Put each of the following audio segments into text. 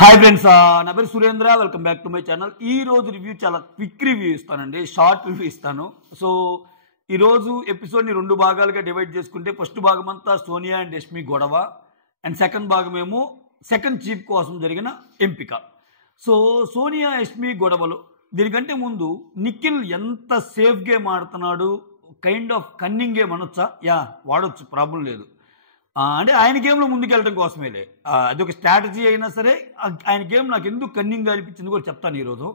Hi friends, నా పేరు Surendra. Welcome back to my channel. ఈ రోజు రివ్యూ చాలా క్విక్ రివ్యూ ఇస్తానండి, షార్ట్ రివ్యూ ఇస్తాను. సో ఈరోజు ఎపిసోడ్ని రెండు భాగాలుగా డివైడ్ చేసుకుంటే ఫస్ట్ భాగం అంతా సోనియా అండ్ యష్మి గొడవ, అండ్ సెకండ్ భాగం ఏమో సెకండ్ చీఫ్ కోసం జరిగిన ఎంపిక. సో సోనియా యష్మి గొడవలు, దీనికంటే ముందు నిఖిల్ ఎంత సేఫ్ గేమ్ ఆడుతున్నాడు, కైండ్ ఆఫ్ కన్నింగ్ గేమ్ అనొచ్చా? యా, వాడొచ్చు, ప్రాబ్లం లేదు. అంటే ఆయన గేమ్లో ముందుకెళ్ళడం కోసమేలే, అది ఒక స్ట్రాటజీ అయినా సరే ఆయన గేమ్ నాకు ఎందుకు కన్నింగ్గా అనిపించింది కూడా చెప్తాను ఈరోజు.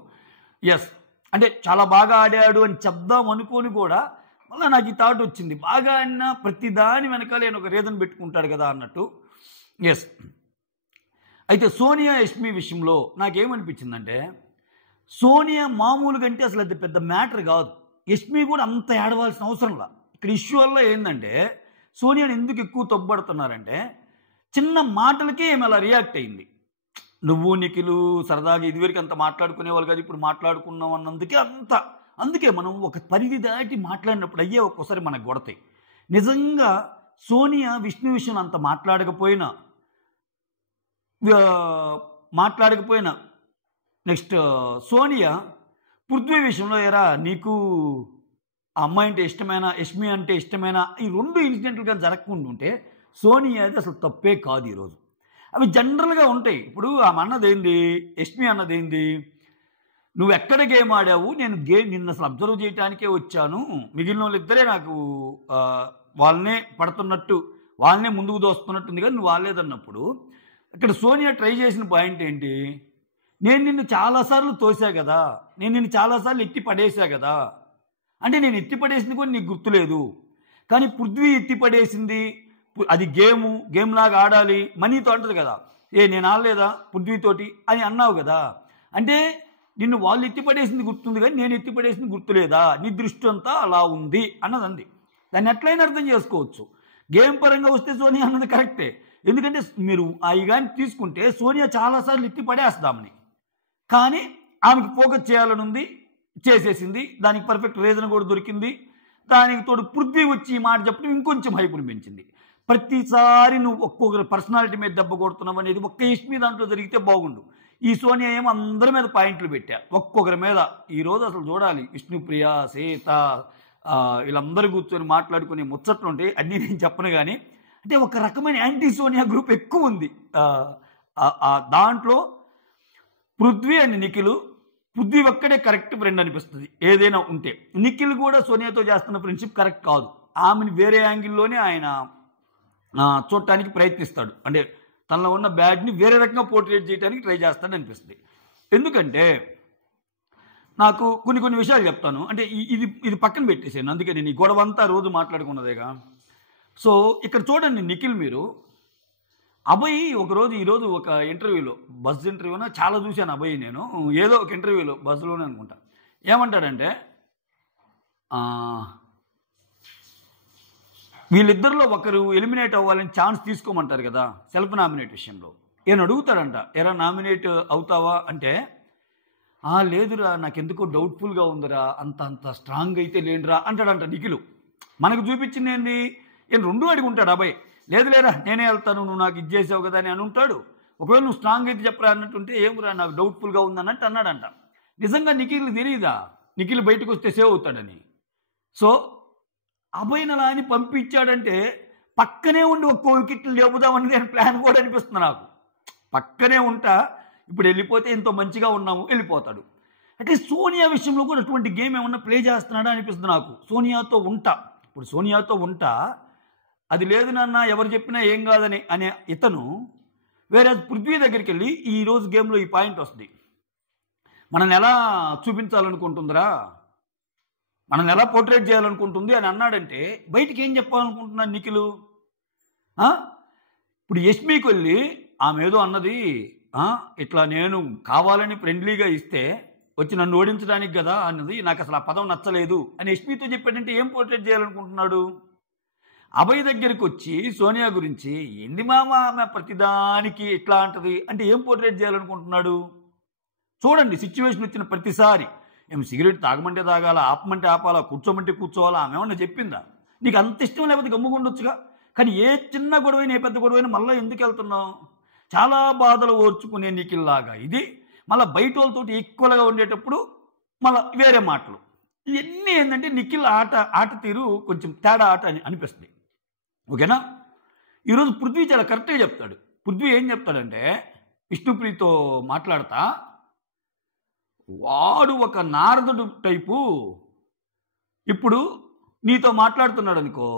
ఎస్, అంటే చాలా బాగా ఆడాడు అని చెప్దాం అనుకోని కూడా మళ్ళీ నాకు ఈ థాట్ వచ్చింది, బాగా ఆడినా ప్రతి దాని వెనకాల ఆయన ఒక రీజన్ పెట్టుకుంటాడు కదా అన్నట్టు. ఎస్, అయితే సోనియా యష్మి విషయంలో నాకేమనిపించిందంటే, సోనియా మామూలుగా అంటే అసలు అది పెద్ద మ్యాటర్ కాదు, యష్మి కూడా అంత ఏడవలసిన అవసరంలా. ఇక్కడ ఇష్యూ వల్ల ఏంటంటే, సోనియాని ఎందుకు ఎక్కువ తప్పుపడుతున్నారంటే, చిన్న మాటలకే ఏమి అలా రియాక్ట్ అయింది. నువ్వు నిఖిలు సరదాగా ఇదివరకు అంత మాట్లాడుకునేవాళ్ళు కాదు, ఇప్పుడు మాట్లాడుకున్నాం అన్నందుకే అందుకే మనం ఒక పరిధి దాటి మాట్లాడినప్పుడు అయ్యే ఒక్కోసారి మనకు కొడతాయి. నిజంగా సోనియా విష్ణు విషయం అంత మాట్లాడకపోయినా నెక్స్ట్ సోనియా పృథ్వీ విషయంలో ఎరా నీకు ఆ అమ్మాయి అంటే ఇష్టమైనా, యష్మి అంటే ఇష్టమైనా, ఈ రెండు ఇన్సిడెంట్లుగా జరగకుండా ఉంటే సోనియా అది అసలు తప్పే కాదు. ఈరోజు అవి జనరల్గా ఉంటాయి. ఇప్పుడు ఆమె అన్నదేంది, యష్మి అన్నదేంది, నువ్వు ఎక్కడ గేమ్ ఆడావు, నేను నిన్ను అసలు అబ్జర్వ్ చేయడానికే వచ్చాను, మిగిలిన వాళ్ళిద్దరే నాకు వాళ్ళనే పడుతున్నట్టు, వాళ్ళనే ముందుకు దోస్తున్నట్టుంది కానీ నువ్వు వాళ్ళేదన్నప్పుడు, ఇక్కడ సోనియా ట్రై చేసిన పాయింట్ ఏంటి, నేను నిన్ను చాలాసార్లు తోసా కదా, నేను నిన్ను చాలాసార్లు ఎత్తి పడేసా కదా, అంటే నేను ఎత్తిపడేసింది కూడా నీకు గుర్తులేదు, కానీ పృథ్వీ ఎత్తిపడేసింది అది గేమ్ లాగా ఆడాలి మనీతో అంటది కదా, నేను ఆడలేదా పృథ్వీతోటి అని అన్నావు కదా, అంటే నిన్ను వాళ్ళు ఎత్తిపడేసింది గుర్తుంది కానీ నేను ఎత్తిపడేసింది గుర్తులేదా, నీ దృష్టి అంతా అలా ఉంది అన్నది. దాన్ని ఎట్లయినా అర్థం చేసుకోవచ్చు. గేమ్ పరంగా వస్తే సోనియా అన్నది కరెక్టే, ఎందుకంటే మీరు అవి కానీ తీసుకుంటే సోనియా చాలాసార్లు ఎత్తిపడేస్తామని, కానీ ఆమెకు ఫోకస్ చేయాలని ఉంది, చేసేసింది, దానికి పర్ఫెక్ట్ రీజన్ కూడా దొరికింది. దానికి తోడు పృథ్వీ వచ్చి ఈ మాట చెప్పడం ఇంకొంచెం హైపుని పెంచింది. ప్రతిసారి నువ్వు ఒక్కొక్కరి పర్సనాలిటీ మీద దెబ్బ కొడుతున్నావు అనేది ఒక్క యష్మి దాంట్లో జరిగితే బాగుండు. ఈ సోనియా ఏమో అందరి మీద పాయింట్లు పెట్టా, ఒక్కొక్కరి మీద. ఈరోజు అసలు చూడాలి, విష్ణుప్రియ, సీత, వీళ్ళందరూ కూర్చొని మాట్లాడుకునే ముచ్చట్లు ఉంటాయి, అన్నీ నేను చెప్పను కానీ, అంటే ఒక రకమైన యాంటీ సోనియా గ్రూప్ ఎక్కువ ఉంది దాంట్లో. పృథ్వీ అండ్ నిఖిల్, పృథ్వీ ఒక్కడే కరెక్ట్ ఫ్రెండ్ అనిపిస్తుంది ఏదైనా ఉంటే. నిఖిల్ కూడా సోనియాతో చేస్తున్న ఫ్రెండ్షిప్ కరెక్ట్ కాదు, ఆమెను వేరే యాంగిల్లోనే ఆయన చూడటానికి ప్రయత్నిస్తాడు, అంటే తనలో ఉన్న బ్యాడ్ని వేరే రకంగా పోర్ట్రేట్ చేయడానికి ట్రై చేస్తాడు అనిపిస్తుంది. ఎందుకంటే నాకు కొన్ని విషయాలు చెప్తాను, అంటే ఇది పక్కన పెట్టేసాను, అందుకే నేను ఈ గొడవ అంతా రోజు మాట్లాడుకున్నదేగా. సో ఇక్కడ చూడండి, నిఖిల్ మీరు అభయ్ ఈరోజు ఒక ఇంటర్వ్యూలో, బస్ ఇంటర్వ్యూలో చాలా చూశాను అభయ్, నేను ఏదో ఒక ఇంటర్వ్యూలో బస్సులోనే అనుకుంటా, ఏమంటాడంటే వీళ్ళిద్దరిలో ఒకరు ఎలిమినేట్ అవ్వాలని ఛాన్స్ తీసుకోమంటారు కదా సెల్ఫ్ నామినేట్ విషయంలో, ఈయన అడుగుతాడంట, ఎరా నామినేట్ అవుతావా అంటే, లేదురా నాకెందుకో డౌట్ఫుల్గా ఉందిరా, అంత స్ట్రాంగ్ అయితే లేనురా అంటాడంట నిఖిల్. మనకు చూపించింది ఏంది, ఈయన రెండు అడుగుంటాడు అభయ్, లేదులేరా నేనే వెళ్తాను, నువ్వు నాకు ఇది చేసావు కదా అని ఉంటాడు. ఒకవేళ నువ్వు స్ట్రాంగ్ అయితే చెప్పరా అన్నట్టుంటే, ఏమురా నాకు డౌట్ఫుల్గా ఉందన్నట్టు అన్నాడంట. నిజంగా నిఖిల్ తెలియదా నిఖిల్ బయటకు వస్తే సేవ్ అవుతాడని? సో అభయ్ని అలా అని పంపించాడంటే పక్కనే ఉండి ఒక్కో వికెట్లు లేపుదామని నేను ప్లాన్ కూడా అనిపిస్తుంది నాకు. పక్కనే ఉంటా, ఇప్పుడు వెళ్ళిపోతే ఎంతో మంచిగా ఉన్నాము, వెళ్ళిపోతాడు. అంటే సోనియా విషయంలో కూడా అటువంటి గేమ్ ఏమన్నా ప్లే చేస్తున్నాడా అనిపిస్తుంది నాకు. సోనియాతో ఉంటా అది లేదు నాన్న ఎవరు చెప్పినా ఏం కాదని అనే ఇతను వేరే పృథ్వీ దగ్గరికి వెళ్ళి ఈరోజు గేమ్లో ఈ పాయింట్ వస్తుంది, మనల్ని ఎలా చూపించాలనుకుంటుందిరా, మనల్ని ఎలా పోర్ట్రేట్ చేయాలనుకుంటుంది అని అన్నాడంటే బయటికి ఏం చెప్పాలనుకుంటున్నాను నిఖిల్? ఇప్పుడు యష్మికి వెళ్ళి ఆమె ఏదో అన్నది, ఇట్లా నేను కావాలని ఫ్రెండ్లీగా ఇస్తే వచ్చి నన్ను ఓడించడానికి కదా అన్నది, నాకు అసలు ఆ పదం నచ్చలేదు అని యష్మితో చెప్పాడంటే ఏం పోర్ట్రేట్ చేయాలనుకుంటున్నాడు? అభయ్ దగ్గరికి వచ్చి సోనియా గురించి ఏంది మామ ఆమె ప్రతిదానికి ఇట్లా అంటది అంటే ఏం పోర్ట్రేట్ చేయాలనుకుంటున్నాడు? చూడండి, సిచ్యువేషన్ వచ్చిన ప్రతిసారి ఏం సిగరెట్ తాగమంటే తాగాలా, ఆపమంటే ఆపాలా, కూర్చోమంటే కూర్చోవాలా, ఆమె ఏమన్నా చెప్పిందా? నీకు అంత ఇష్టం లేకపోతే గమ్ముకుండొచ్చుగా, కానీ ఏ చిన్న గొడవైనా ఏ పెద్ద గొడవైనా మళ్ళీ ఎందుకు వెళ్తున్నావు? చాలా బాధలు ఓర్చుకునే నిఖిల్లాగా ఇది. మళ్ళీ బయట వాళ్ళతోటి ఈక్వల్గా ఉండేటప్పుడు మళ్ళీ వేరే మాటలు. ఇవన్నీ ఏంటంటే నిఖిల్ ఆట తీరు కొంచెం తేడా ఆట అని అనిపిస్తుంది. ఓకేనా. ఈరోజు పృథ్వీ చాలా కరెక్ట్గా చెప్తాడు. పృథ్వీ ఏం చెప్తాడంటే విష్ణుప్రియతో మాట్లాడతా, వాడు ఒక నారదుడు టైపు. ఇప్పుడు నీతో మాట్లాడుతున్నాడు అనుకో,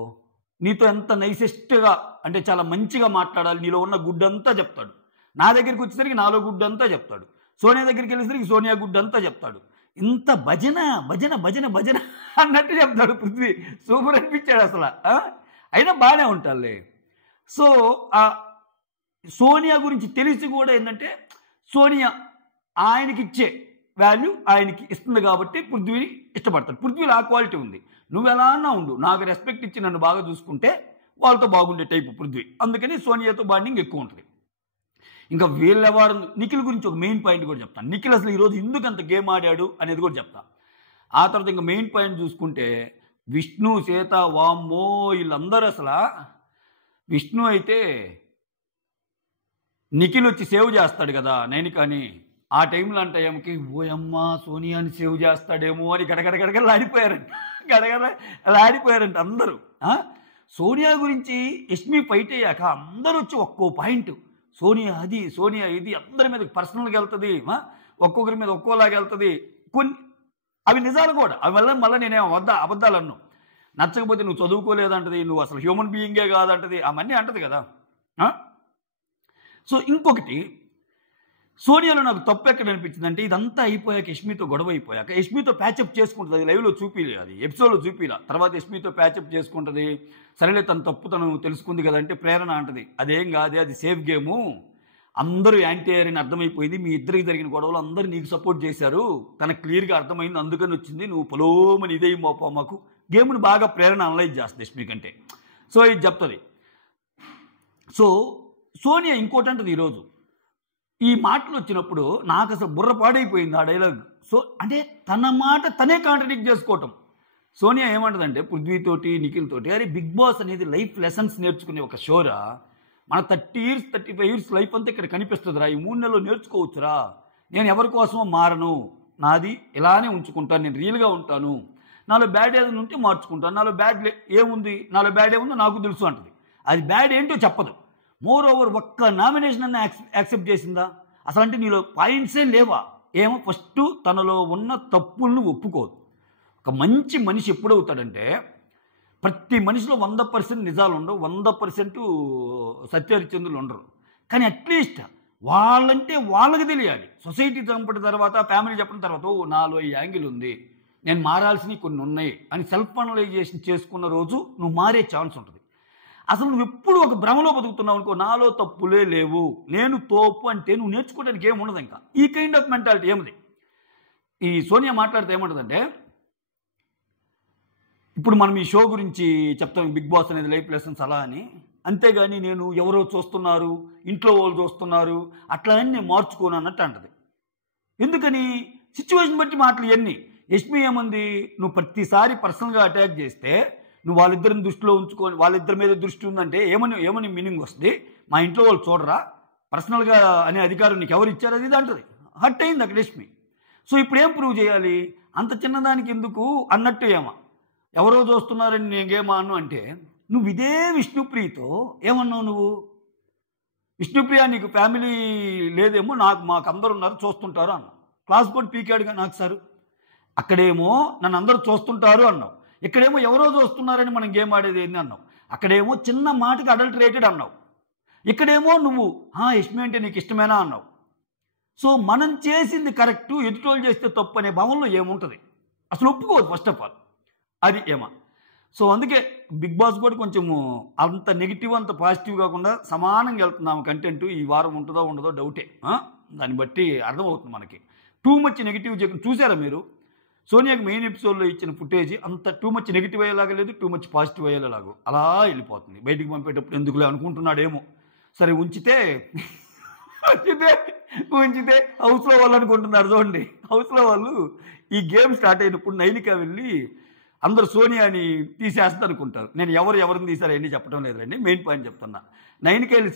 నీతో ఎంత నైసెస్ట్గా అంటే చాలా మంచిగా మాట్లాడాలి, నీలో ఉన్న గుడ్డంతా చెప్తాడు. నా దగ్గరికి వచ్చేసరికి నాలో గుడ్డంతా చెప్తాడు. సోనియా దగ్గరికి వెళ్ళేసరికి సోనియా గుడ్డంతా చెప్తాడు. ఇంత భజన భజన భజన భజన అన్నట్టు చెప్తాడు పృథ్వీ. సూపర్ అనిపించాడు అసలు. అయినా బాగానే ఉంటాడులే. సో సోనియా గురించి తెలిసి కూడా ఏంటంటే సోనియా ఆయనకి ఇచ్చే వాల్యూ ఆయనకి ఇస్తుంది కాబట్టి పృథ్వీని ఇష్టపడతాడు. పృథ్వీలో ఆ క్వాలిటీ ఉంది. నువ్వు ఎలా అన్నా ఉండు, నాకు రెస్పెక్ట్ ఇచ్చి నన్ను బాగా చూసుకుంటే వాళ్ళతో బాగుండే టైపు పృథ్వీ. అందుకని సోనియాతో బాండింగ్ ఎక్కువ ఉంటుంది. ఇంకా వీళ్ళెవరు నిఖిల్ గురించి ఒక మెయిన్ పాయింట్ కూడా చెప్తాను. నిఖిల్ అసలు ఈరోజు ఎందుకు అంత గేమ్ ఆడాడు అనేది కూడా చెప్తా. ఆ తర్వాత ఇంకా మెయిన్ పాయింట్ చూసుకుంటే విష్ణు, శ్వేత, వామ్మో వీళ్ళందరూ అసలు. విష్ణు అయితే నిఖిల్ వచ్చి సేవ్ చేస్తాడు కదా నైనికాని, ఆ టైంలో అంటే ఏమకి ఓయమ్మ సోనియాని సేవ్ చేస్తాడేమో అని గడగడలాడిపోయారంట అందరూ. సోనియా గురించి యష్మి ఫైట్ అయ్యాక అందరూ వచ్చి ఒక్కో పాయింట్, సోనియా అది, సోనియా ఇది, అందరి మీద పర్సనల్గా వెళ్తుంది, ఒక్కొక్కరి మీద ఒక్కోలాగా వెళ్తుంది. కొన్ని అవి నిజాలు కూడా. అవి వల్ల మళ్ళీ నేనేమో అబద్ధాలు అన్ను. నచ్చకపోతే నువ్వు చదువుకోలేదంటది, నువ్వు అసలు హ్యూమన్ బీయింగే కాదంటది, అవన్నీ అంటది కదా. సో ఇంకొకటి సోనియాలో నాకు తప్పు ఎక్కడ అనిపించింది అంటే, ఇదంతా అయిపోయాక యష్మితో గొడవ అయిపోయాక యష్మితో ప్యాచప్ చేసుకుంటుంది. అది లైవ్లో చూపిలే, అది ఎపిసోడ్లో చూపిలా. తర్వాత యష్మితో ప్యాచప్ చేసుకుంటుంది. సరేలే తన తప్పు తను తెలుసుకుంది కదంటే ప్రేరణ అంటది అదేం కాదే, అది సేఫ్ గేము, అందరూ యాంటీ అని అర్థమైపోయింది, మీ ఇద్దరికి జరిగిన గొడవలు అందరూ నీకు సపోర్ట్ చేశారు, తనకు క్లియర్గా అర్థమైంది, అందుకని వచ్చింది, నువ్వు పొలోమని ఇదే మాకు గేమ్ని బాగా ప్రేరణ అనలైజ్ చేస్తుంది యష్మి కంటే. సో ఇది చెప్తుంది. సో సోనియా ఇంకోటి అంటది ఈరోజు ఈ మాటలు వచ్చినప్పుడు నాకు అసలు బుర్ర పాడైపోయింది ఆ డైలాగ్. సో అంటే తన మాట తనే కాంట్రడిక్ట్ చేసుకోవటం. సోనియా ఏమంటదంటే పృథ్వీతోటి నిఖిల్ తోటి, అరే బిగ్ బాస్ అనేది లైఫ్ లెసన్స్ నేర్చుకునే ఒక షోరా, మన 30 years 35 years లైఫ్ అంతా ఇక్కడ కనిపిస్తుందిరా, ఈ 3 నెలలు నేర్చుకోవచ్చురా, నేను ఎవరి కోసమో మారను, నాది ఇలానే ఉంచుకుంటాను, నేను రియల్గా ఉంటాను, నాలో బ్యాడ్ ఏదైనా ఉంటే మార్చుకుంటాను, నాలో బ్యాడ్ ఏముంది, నాలో బ్యాడ్ ఏముందో నాకు తెలుసు అంటది. అది బ్యాడ్ ఏంటో చెప్పదు. మోర్ ఓవర్ ఒక్క నామినేషన్ అన్న యాక్సెప్ట్ చేసిందా అసలు? అంటే నీలో పాయింట్సే లేవా? ఏమో ఫస్ట్ తనలో ఉన్న తప్పులను ఒప్పుకోదు. ఒక మంచి మనిషి ఎప్పుడవుతాడంటే, ప్రతి మనిషిలో 100% నిజాలు ఉండవు, 100% సత్యహరిచంద్రులు ఉండరు. కానీ అట్లీస్ట్ వాళ్ళంటే వాళ్ళకి తెలియాలి. సొసైటీ చంపిన తర్వాత, ఫ్యామిలీ చెప్పిన తర్వాత, ఓ నాలో ఈ యాంగిల్ ఉంది, నేను మారాల్సినవి కొన్ని ఉన్నాయి అని సెల్ఫ్ అనలైజేషన్ చేసుకున్న రోజు నువ్వు మారే ఛాన్స్ ఉంటుంది. అసలు నువ్వు ఎప్పుడు ఒక భ్రమలో బతుకుతున్నావు అనుకో, నాలో తప్పులే లేవు, నేను తోపు అంటే నువ్వు నేర్చుకోవడానికి ఏముండదు. ఇంకా ఈ కైండ్ ఆఫ్ మెంటాలిటీ ఏమిటి? ఈ సోనియా మాట్లాడితే ఏమంటుందంటే, ఇప్పుడు మనం ఈ షో గురించి చెప్తాం, బిగ్ బాస్ అనేది లైఫ్ లెసన్స్ అలా అని, అంతేగాని నేను ఎవరో చూస్తున్నారు, ఇంట్లో వాళ్ళు చూస్తున్నారు అట్లా అని నేను మార్చుకోను అన్నట్టు అంటది. ఎందుకని? సిచ్యువేషన్ బట్టి మాటలు ఇవన్నీ. యష్మి ఏముంది, నువ్వు ప్రతిసారి పర్సనల్గా అటాక్ చేస్తే నువ్వు వాళ్ళిద్దరిని దృష్టిలో ఉంచుకొని, వాళ్ళిద్దరి మీద దృష్టి ఉందంటే ఏమని మీనింగ్ వస్తుంది? మా ఇంట్లో వాళ్ళు చూడరా, పర్సనల్గా అనే అధికారం నీకు ఎవరు ఇచ్చారు, అది ఇది అంటది. హట్ అయింది అక్కడ యష్మి. సో ఇప్పుడు ఏం ప్రూవ్ చేయాలి? అంత చిన్నదానికి ఎందుకు అన్నట్టు ఏమో ఎవరో చూస్తున్నారని నేనేమో అను అంటే, నువ్వు ఇదే విష్ణుప్రియతో ఏమన్నావు? నువ్వు విష్ణుప్రియ నీకు ఫ్యామిలీ లేదేమో, మాకు అందరు ఉన్నారు చూస్తుంటారు అన్నావు. క్లాస్ కూడా పీకాడుగా నాకు సారు. అక్కడేమో నన్ను అందరూ చూస్తుంటారు అన్నావు, ఇక్కడేమో ఎవరో చూస్తున్నారని మనం గేమ్ ఆడేది ఏంది అన్నావు. అక్కడేమో చిన్న మాటకి అడల్టరేటెడ్ అన్నావు, ఇక్కడేమో నువ్వు యష్మి అంటే నీకు ఇష్టమేనా అన్నావు. సో మనం చేసింది కరెక్టు, ఎదుటోళ్ళు చేస్తే తప్పు అనే భావంలో ఏముంటుంది? అసలు ఒప్పుకోదు ఫస్ట్ ఆఫ్ ఆల్. అది ఏమా. సో అందుకే బిగ్ బాస్ కూడా కొంచెము అంత నెగిటివ్ అంత పాజిటివ్ కాకుండా సమానంగా వెళ్తున్నాము కంటెంట్. ఈ వారం ఉంటుందో ఉండదో డౌటే. దాన్ని బట్టి అర్థమవుతుంది మనకి. టూ మచ్ నెగిటివ్ చూసారా మీరు? సోనియాకి మెయిన్ ఎపిసోడ్లో ఇచ్చిన ఫుటేజ్ అంత టూ మచ్ నెగిటివ్ అయ్యేలాగా లేదు, టూ మచ్ పాజిటివ్ అయ్యేలాగా అలా వెళ్ళిపోతుంది. బయటికి పంపేటప్పుడు ఎందుకులే అనుకుంటున్నాడేమో. సరే ఉంచితే హౌస్లో వాళ్ళు అనుకుంటున్నారు. చూడండి, హౌస్లో వాళ్ళు ఈ గేమ్ స్టార్ట్ అయినప్పుడు నైనిక వెళ్ళి అందరూ సోనియాని తీసేస్తా అనుకుంటారు. నేను ఎవరిని తీసారో అవన్నీ చెప్పడం లేదండి, మెయిన్ పాయింట్ చెప్తున్నా. నైనిక వెళ్ళి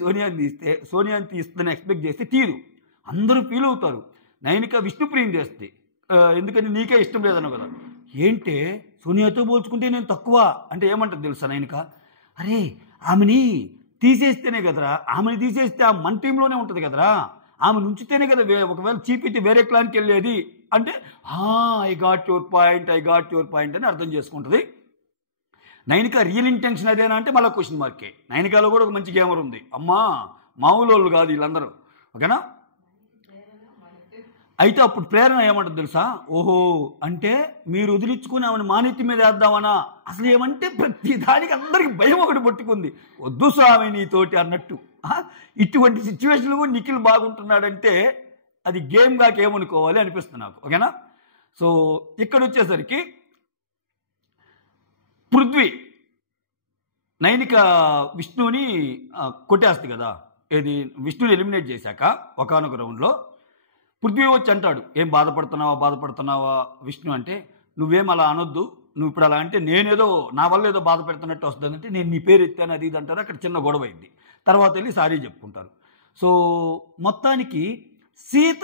సోనియాని తీస్తుందని ఎక్స్పెక్ట్ చేస్తే తీరు, అందరూ ఫీల్ అవుతారు. నైనిక విష్ణుప్రియని చేస్తే ఎందుకని నీకే ఇష్టం లేదన్నావు కదా, ఏంటే సోనియాతో పోల్చుకుంటే నేను తక్కువ అంటే ఏమంటుంది తెలుసా నైనిక, అరే ఆమెని తీసేస్తేనే కదరా, ఆమెను తీసేస్తే ఆ మన టీంలోనే ఉంటుంది కదరా, ఆమెను ఉంచితేనే కదా ఒకవేళ చీపితే వేరే క్లాన్కి వెళ్ళేది అంటే ఐ గాట్ యువర్ పాయింట్ అని అర్థం చేసుకుంటుంది. నైనిక రియల్ ఇంటెన్షన్ అదేనా అంటే మళ్ళీ క్వశ్చన్ మార్కే. నైనికాలో కూడా ఒక మంచి గేమర్ ఉంది, అమ్మా మామూలు వాళ్ళు కాదు వీళ్ళందరూ, ఓకేనా. అయితే అప్పుడు ప్రేరణ ఏమంటుంది తెలుసా, ఓహో అంటే మీరు వదిలించుకుని ఆమెను మానెత్తి మీద వేద్దామనా, అసలు ఏమంటే ప్రతి దానికి అందరికి భయం ఒకటి పట్టుకుంది, వద్దు స్వామి నీతోటి అన్నట్టు. ఇటువంటి సిచ్యువేషన్లు కూడా నిఖిల్ బాగుంటున్నాడంటే అది గేమ్ కాక ఏమనుకోవాలి అనిపిస్తుంది నాకు, ఓకేనా. సో ఇక్కడ వచ్చేసరికి పృథ్వీ నైనిక విష్ణుని కొట్టేస్తుంది కదా, ఏది విష్ణుని ఎలిమినేట్ చేశాక ఒకానొక రౌండ్లో పృథ్వీ వచ్చి అంటాడు, ఏం బాధపడుతున్నావా విష్ణు అంటే, నువ్వేం అలా అనొద్దు, నువ్వు ఇప్పుడు అలా అంటే నేనేదో నా వల్ల ఏదో బాధ పెడుతున్నట్టు వస్తుంది అంటే నేను నీ పేరు ఎత్తాను అది ఇది అంటారు. అక్కడ చిన్న గొడవ అయింది, తర్వాత వెళ్ళి సారీ చెప్పుకుంటారు. సో మొత్తానికి సీత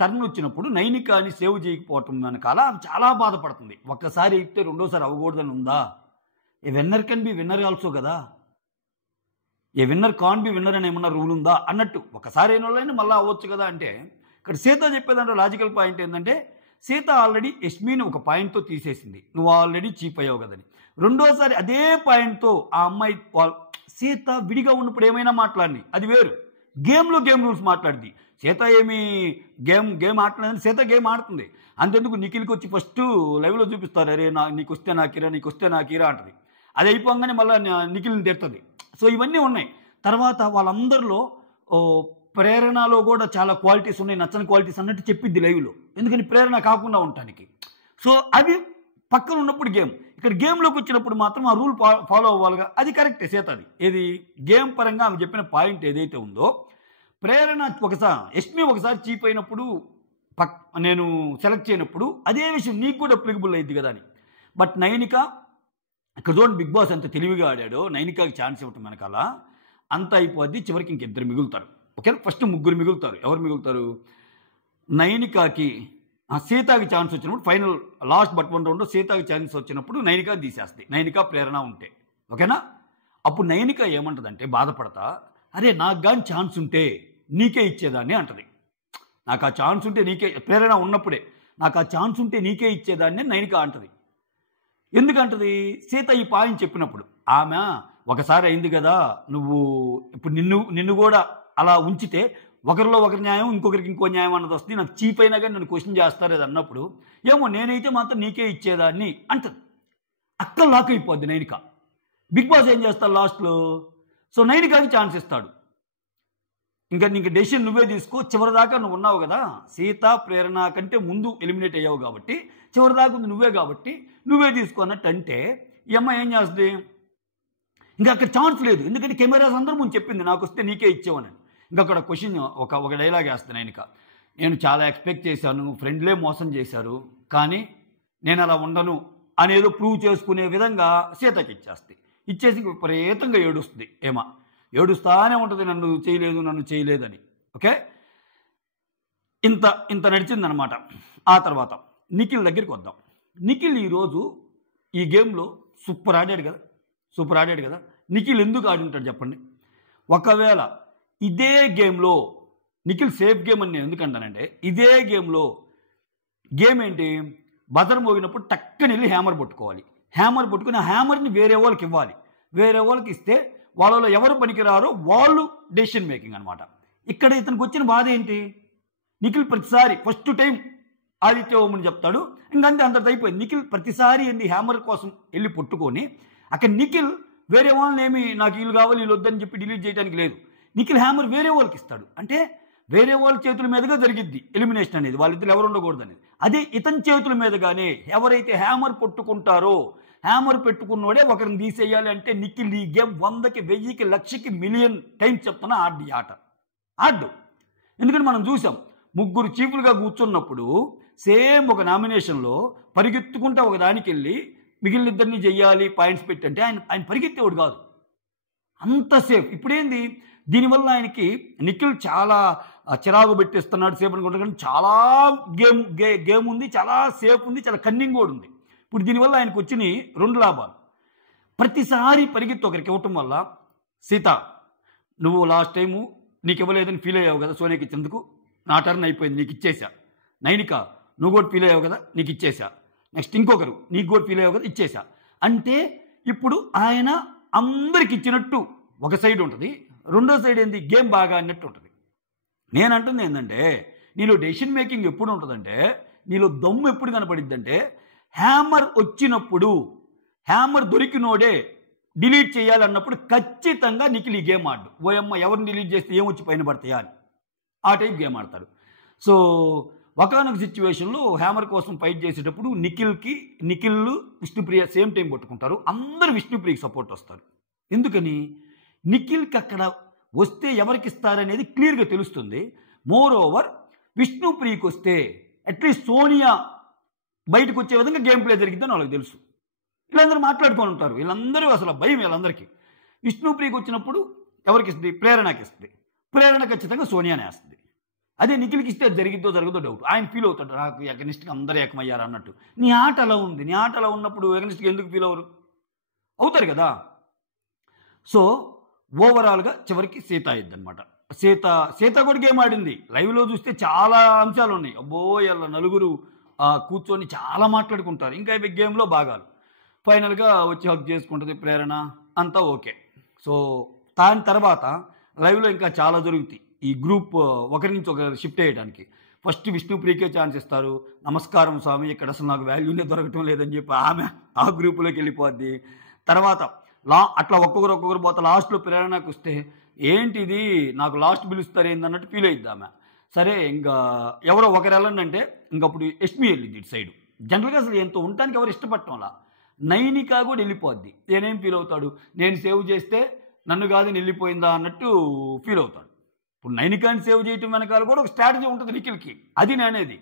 టర్న్ వచ్చినప్పుడు నైనికాని సేవ్ చేయకపోవటం వెనకాల ఆమె చాలా బాధపడుతుంది. ఒక్కసారి అయితే రెండోసారి అవ్వకూడదని ఉందా, a winner can be winner also కదా, a winner can be winner అని ఏమన్నా రూల్ ఉందా అన్నట్టు, ఒకసారి అయిన వాళ్ళని మళ్ళీ అవ్వచ్చు కదా అంటే. ఇక్కడ సీత చెప్పేదంటే లాజికల్ పాయింట్ ఏంటంటే, సీత ఆల్రెడీ యష్మిని ఒక పాయింట్తో తీసేసింది, నువ్వు ఆల్రెడీ చీప్ అయ్యావు కదని. రెండోసారి అదే పాయింట్తో ఆ అమ్మాయి సీత విడిగా ఉన్నప్పుడు ఏమైనా మాట్లాడి అది వేరు, గేమ్ రూల్స్ మాట్లాడింది. సీత ఏమి గేమ్ ఆడలేదని, సీత గేమ్ ఆడుతుంది. అంతెందుకు నిఖిల్కి వచ్చి ఫస్ట్ లైవ్లో చూపిస్తారు, అరే నీకు వస్తే నాకీరా అంటది. అది అయిపోగానే మళ్ళీ నిఖిల్ని తిడుతుంది. సో ఇవన్నీ ఉన్నాయి. తర్వాత వాళ్ళందరిలో ప్రేరణలో కూడా చాలా క్వాలిటీస్ ఉన్నాయి, నచ్చని క్వాలిటీస్ అన్నట్టు చెప్పిద్ది లైవ్లో, ఎందుకని ప్రేరణ కాకుండా ఉండటానికి. సో అవి పక్కన ఉన్నప్పుడు గేమ్, ఇక్కడ గేమ్లోకి వచ్చినప్పుడు మాత్రం ఆ రూల్ ఫాలో అవ్వాలిగా, అది కరెక్టే సీతది. ఏది గేమ్ పరంగా ఆమె చెప్పిన పాయింట్ ఏదైతే ఉందో, ప్రేరణ యష్మి ఒకసారి చీప్ అయినప్పుడు నేను సెలెక్ట్ చేయనప్పుడు అదే విషయం నీకు కూడా అప్లికబుల్ అయింది కదా అని. బట్ నైనిక ఇక్కడ చూడండి, బిగ్ బాస్ ఎంత తెలివిగా ఆడాడో, నైనికాకి ఛాన్స్ ఇవ్వటం వెనకాల అంత అయిపోద్ది. చివరికి ఇంకిద్దరు మిగులుతారు, ఓకే. ఫస్ట్ ముగ్గురు మిగులుతారు. ఎవరు మిగులుతారు, నైనికాకి సీతాకి ఛాన్స్ వచ్చినప్పుడు, ఫైనల్ లాస్ట్ బట్ వన్ రౌండ్లో సీతాకి ఛాన్స్ వచ్చినప్పుడు నైనికా తీసేస్తాయి, నైనికా ప్రేరణ ఉంటే, ఓకేనా. అప్పుడు నైనిక ఏమంటుందంటే బాధపడతా, అరే నాకు కానీ ఛాన్స్ ఉంటే నీకే ఇచ్చేదాన్ని అంటది. నాకు ఆ ఛాన్స్ ఉంటే నీకే, ప్రేరణ ఉన్నప్పుడే నాకు ఆ ఛాన్స్ ఉంటే నీకే ఇచ్చేదాన్ని నైనిక అంటది. ఎందుకంటది, సీత ఈ పాయింట్ చెప్పినప్పుడు ఆమె ఒకసారి అయింది కదా, నువ్వు ఇప్పుడు నిన్ను కూడా అలా ఉంచితే ఒకరిలో ఒకరి న్యాయం ఇంకొకరికి ఇంకో న్యాయం అన్నది వస్తుంది, నాకు చీప్ అయినా కానీ నన్ను క్వశ్చన్ చేస్తారు అది అన్నప్పుడు ఏమో నేనైతే మాత్రం నీకే ఇచ్చేదాన్ని అంటది. అక్కడ లాక్ అయిపోద్ది నైనిక. బిగ్ బాస్ ఏం చేస్తాడు లాస్ట్లో, సో నైనికాకి ఛాన్స్ ఇస్తాడు, ఇంకా నీకు డెసిషన్ నువ్వే తీసుకో, చివరిదాకా నువ్వు ఉన్నావు కదా, సీత ప్రేరణ కంటే ముందు ఎలిమినేట్ అయ్యావు కాబట్టి చివరిదాకా ఉంది నువ్వే కాబట్టి నువ్వే తీసుకో అన్నట్టు అంటే, ఈ అమ్మాయి ఏం చేస్తుంది, ఇంకా అక్కడ ఛాన్స్ లేదు, ఎందుకంటే కెమెరాస్ అందరూ ముందు చెప్పింది నాకు వస్తే నీకే ఇచ్చేవని. ఇంకా అక్కడ క్వశ్చన్ ఒక డైలాగ్ వేస్తాను నైనిక, నేను చాలా ఎక్స్పెక్ట్ చేశాను, ఫ్రెండ్లే మోసం చేశారు, కానీ నేను అలా ఉండను అనేదో ప్రూవ్ చేసుకునే విధంగా సీతకి ఇచ్చేసి విపరీతంగా ఏడుస్తుంది. ఏడుస్తానే ఉంటుంది, నన్ను చేయలేదని, ఓకే. ఇంత నడిచిందనమాట. ఆ తర్వాత నిఖిల్ దగ్గరికి వద్దాం. నిఖిల్ ఈరోజు ఈ గేమ్లో సూపర్ ఆడాడు కదా. నిఖిల్ ఎందుకు ఆడి ఉంటాడు చెప్పండి. ఒకవేళ ఇదే గేమ్లో నిఖిల్ సేఫ్ గేమ్ అని నేను ఎందుకంటానంటే, ఇదే గేమ్లో గేమ్ ఏంటి, బజర్ మోగినప్పుడు టక్కని వెళ్ళి హ్యామర్ పట్టుకోవాలి, హ్యామర్ పట్టుకుని ఆ హ్యామర్ని వేరే వాళ్ళకి ఇవ్వాలి, వేరే వాళ్ళకి ఇస్తే వాళ్ళలో ఎవరు పనికిరారో వాళ్ళు డెసిషన్ మేకింగ్ అనమాట. ఇక్కడ ఇతనికి వచ్చిన బాధ ఏంటి, నిఖిల్ ప్రతిసారి ఫస్ట్ టైం ఆదిత్య ఓమని చెప్తాడు, ఇంకంతే అంత అయిపోయింది. నిఖిల్ ప్రతిసారి ఏంటి హ్యామర్ కోసం వెళ్ళి పట్టుకొని అక్కడ నిఖిల్ వేరే వాళ్ళని ఏమి నాకు వీళ్ళు కావాలి వీళ్ళు వద్దని చెప్పి డిలీట్ చేయడానికి లేదు, నిఖిల్ హ్యామర్ వేరే వాళ్ళకి ఇస్తాడు. అంటే వేరే వాళ్ళ చేతుల మీదుగా జరిగిద్ది ఎలిమినేషన్ అనేది, వాళ్ళిద్దరు ఎవరు ఉండకూడదు అనేది. అదే ఇతని చేతుల మీదుగానే ఎవరైతే హ్యామర్ పట్టుకుంటారో, హ్యామర్ పెట్టుకున్నోడే ఒకరిని తీసేయాలి అంటే నిఖిల్ ఈ గేమ్ 100కి 1000కి 1,00,000కి మిలియన్ టైమ్స్ చెప్తున్నా ఆడు. ఎందుకంటే మనం చూసాం, ముగ్గురు చీఫ్లుగా కూర్చున్నప్పుడు సేమ్ ఒక నామినేషన్లో పరిగెత్తుకుంటా ఒక దానికి వెళ్ళి మిగిలిన ఇద్దరిని చెయ్యాలి పాయింట్స్ పెట్టి అంటే ఆయన ఆయన పరిగెత్తేవాడు కాదు, అంత సేఫ్. ఇప్పుడేంది దీనివల్ల ఆయనకి నిఖిల్ చాలా చిరాకు పెట్టిస్తున్నాడు సేఫ్ అనుకుంటారు, కానీ చాలా గేమ్ ఉంది, చాలా సేఫ్ ఉంది, చాలా కన్నింగ్ కూడా ఉంది. ఇప్పుడు దీనివల్ల ఆయనకు వచ్చినాయి 2 లాభాలు. ప్రతిసారి పరిగెత్తి ఒకరికి ఇవ్వటం వల్ల, సీత నువ్వు లాస్ట్ టైము నీకు ఇవ్వలేదని ఫీల్ అయ్యావు కదా సోనియాకి ఇచ్చేందుకు, నా టర్న్ అయిపోయింది నీకు ఇచ్చేసా. నైనిక నువ్వు కూడా ఫీల్ అయ్యావు కదా నీకు ఇచ్చేసా. నెక్స్ట్ ఇంకొకరు నీకు కూడా ఫీల్ అయ్యావు కదా ఇచ్చేసా. అంటే ఇప్పుడు ఆయన అందరికి ఇచ్చినట్టు ఒక సైడ్ ఉంటుంది, రెండో సైడ్ ఏంది గేమ్ బాగా అన్నట్టు ఉంటుంది. నేను అంటుంది ఏంటంటే నీలో డెసిషన్ మేకింగ్ ఎప్పుడు ఉంటుందంటే, నీలో దమ్ము ఎప్పుడు కనపడిద్దంటే హ్యామర్ వచ్చినప్పుడు, హ్యామర్ దొరికినోడే డిలీట్ చేయాలన్నప్పుడు ఖచ్చితంగా నిఖిల్ ఈ గేమ్ ఆడు. ఓయమ్మ ఎవరిని డిలీట్ చేస్తే ఏమొచ్చి పైన పడతాయా అని ఆ టైప్ గేమ్ ఆడతాడు. సో ఒకానొక సిచ్యువేషన్లో హ్యామర్ కోసం ఫైట్ చేసేటప్పుడు నిఖిల్ విష్ణుప్రియ సేమ్ టైం పట్టుకుంటారు. అందరూ విష్ణుప్రియకి సపోర్ట్ వస్తారు. ఎందుకని నిఖిల్కి అక్కడ వస్తే ఎవరికి ఇస్తారనేది క్లియర్గా తెలుస్తుంది. మోర్ ఓవర్ విష్ణుప్రియకి వస్తే అట్లీస్ట్ సోనియా బయటకు వచ్చే విధంగా గేమ్ ప్లే జరిగిద్దని వాళ్ళకి తెలుసు. వీళ్ళందరూ మాట్లాడుకొని ఉంటారు, వీళ్ళందరూ అసలు భయం వీళ్ళందరికీ. విష్ణుప్రియకి వచ్చినప్పుడు ఎవరికి ఇస్తుంది? ప్రేరణకి ఇస్తుంది. ప్రేరణ ఖచ్చితంగా సోనియానే వేస్తుంది. అదే నిఖిల్కి ఇస్తే జరిగిద్దో జరగదో డౌట్. ఆయన ఫీల్ అవుతాడు, నాకు ఎగనిస్ట్గా అందరూ ఏకమయ్యారు అన్నట్టు. నీ ఆట అలా ఉంది, నీ ఆట అలా ఉన్నప్పుడు ఎగనిస్ట్గా ఎందుకు ఫీల్ అవ్వరు? అవుతారు కదా. సో ఓవరాల్గా చివరికి సీత అయ్యిద్ది అనమాట. సీత కూడా గేమ్ ఆడింది. లైవ్లో చూస్తే చాలా అంశాలు ఉన్నాయి. అబ్బో ఇలా నలుగురు కూర్చొని చాలా మాట్లాడుకుంటారు. ఇంకా ఇవి గేమ్లో భాగాలు. ఫైనల్గా వచ్చి హక్ చేసుకుంటుంది ప్రేరణ, అంతా ఓకే. సో దాని తర్వాత లైవ్లో ఇంకా చాలా జరుగుతాయి. ఈ గ్రూప్ ఒకరి నుంచి ఒకరు షిఫ్ట్ అయ్యడానికి ఫస్ట్ విష్ణుప్రియకే ఛాన్స్ ఇస్తారు. నమస్కారం స్వామి, ఇక్కడ అసలు నాకు వాల్యూనే దొరకటం లేదని చెప్పి ఆమె ఆ గ్రూపులోకి వెళ్ళిపోద్ది. తర్వాత అట్లా ఒక్కొక్కరు పోతే లాస్ట్లో ప్రేరణకు వస్తే ఏంటిది నాకు లాస్ట్ పిలుస్తారు ఏందన్నట్టు ఫీల్ అయ్యిద్ది ఆమె. సరే ఇంకా ఎవరో ఒకరు వెళ్ళండి, ఇంకప్పుడు యష్మి వెళ్ళింది ఇటు సైడు. జనరల్గా అసలు ఎంతో ఉండటానికి ఎవరు ఇష్టపడటం అలా. నైనిక కూడా వెళ్ళిపోద్ది. నేనేం ఫీల్ అవుతాడు, నేను సేవ్ చేస్తే నన్ను కాదు వెళ్ళిపోయిందా అన్నట్టు ఫీల్ అవుతాడు. ఇప్పుడు నైనికాని సేవ్ చేయటం వెనకాల కూడా ఒక స్ట్రాటజీ ఉంటుంది నిఖిల్కి. అది నేనేది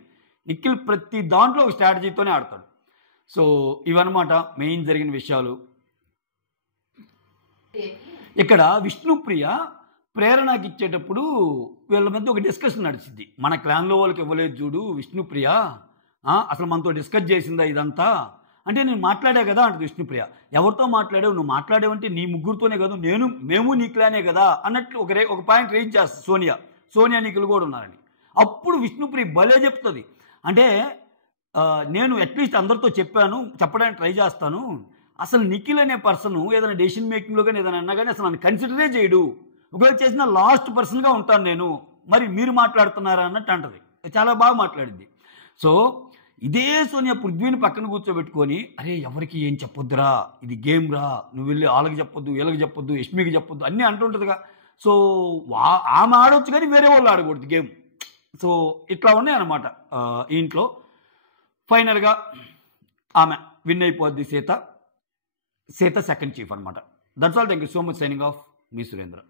నిఖిల్ ప్రతి దాంట్లో ఒక స్ట్రాటజీతోనే ఆడతాడు. సో ఇవన్నమాట మెయిన్ జరిగిన విషయాలు. ఇక్కడ విష్ణుప్రియ ప్రేరణకి ఇచ్చేటప్పుడు వీళ్ళ మధ్య ఒక డిస్కషన్ నడిచింది. మన క్లాన్లో వాళ్ళకి ఇవ్వలేదు చూడు విష్ణుప్రియ, అసలు మనతో డిస్కస్ చేసిందా ఇదంతా అంటే, నేను మాట్లాడా కదా అంటుంది విష్ణుప్రియ. ఎవరితో మాట్లాడావు? నువ్వు మాట్లాడేవంటే నీ ముగ్గురితోనే కదా, మేము నీ క్లానే కదా అన్నట్లు ఒక పాయింట్ రేజ్ చేస్తుంది సోనియా నిఖిల్ కూడా ఉన్నారని. అప్పుడు విష్ణుప్రియ భలే చెప్తుంది. అంటే నేను అట్లీస్ట్ అందరితో చెప్పడానికి ట్రై చేస్తాను. అసలు నిఖిల్ అనే పర్సన్ ఏదైనా డెసిషన్ మేకింగ్లో కానీ ఏదైనా అన్నా కానీ అసలు నన్ను కన్సిడరే చేయడు. ఒకవేళ చేసిన లాస్ట్ పర్సన్గా ఉంటాను నేను, మరి మీరు మాట్లాడుతున్నారా అన్నట్టు అంటది. చాలా బాగా మాట్లాడింది. సో ఇదే సోనియా పృథ్వీని పక్కన కూర్చోబెట్టుకొని, అరే ఎవరికి ఏం చెప్పొద్దురా, ఇది గేమ్ రా, నువ్వు వెళ్ళి వాళ్ళకి చెప్పొద్దు, వీళ్ళకి చెప్పొద్దు, యష్మికి చెప్పొద్దు అన్నీ అంటుంటుందిగా. సో ఆమె ఆడవచ్చు కానీ వేరే వాళ్ళు ఆడకూడదు గేమ్. సో ఇట్లా ఉన్నాయన్నమాట ఇంట్లో. ఫైనల్గా ఆమె విన్ అయిపోద్ది సీత సెకండ్ చీఫ్ అనమాట. That's all. Thank you so much. Signing off, me Surendra.